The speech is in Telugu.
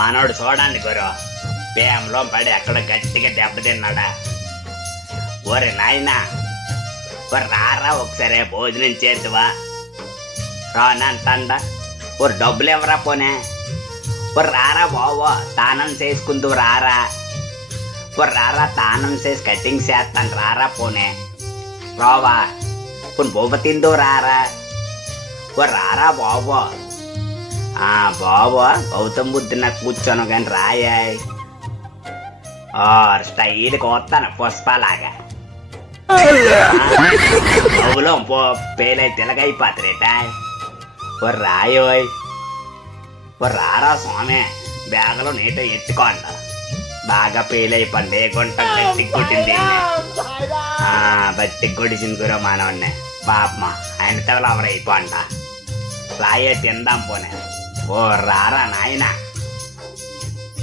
మనోడు చూడండి గురు, పేమలో పడి ఎక్కడ గట్టిగా దెబ్బతిన్నాడా. ఒరే నాయనా, ఒరు రారా ఒకసారి భోజనం చేద్దువా. రానంటండ. ఒరు డబ్బులు ఎవరా పోనే. ఒరు రారా బావో, తానం చేసుకుందువు రారా. ఒరు రారా, తానం చేసి కటింగ్ చేస్తాను రారా పోనే. రావా పోను బొబ్బ తిందువు రారా. ఒరు రారా బావో. బావో గౌతమ్ బుద్ధి నాకు కూర్చోను కానీ రాయాయ్. స్టైల్కి వస్తాను పుష్పలాగా. అవులో పేలై తిలగైపోతారేట. ఒరు రాయోయ్. ఒరు రారా స్వామి, బ్యాగలో నీట ఎత్తుకోండి. బాగా పేలైపోండి. ఏ గుంట బట్టి కొట్టింది, బట్టి కొడిచింది గురు మానవుడిని. పాపమ్మ ఆయన తెవలు ఎవరైపోండ. రాయే తిందాం పోనే. ఓ రారా నాయనా.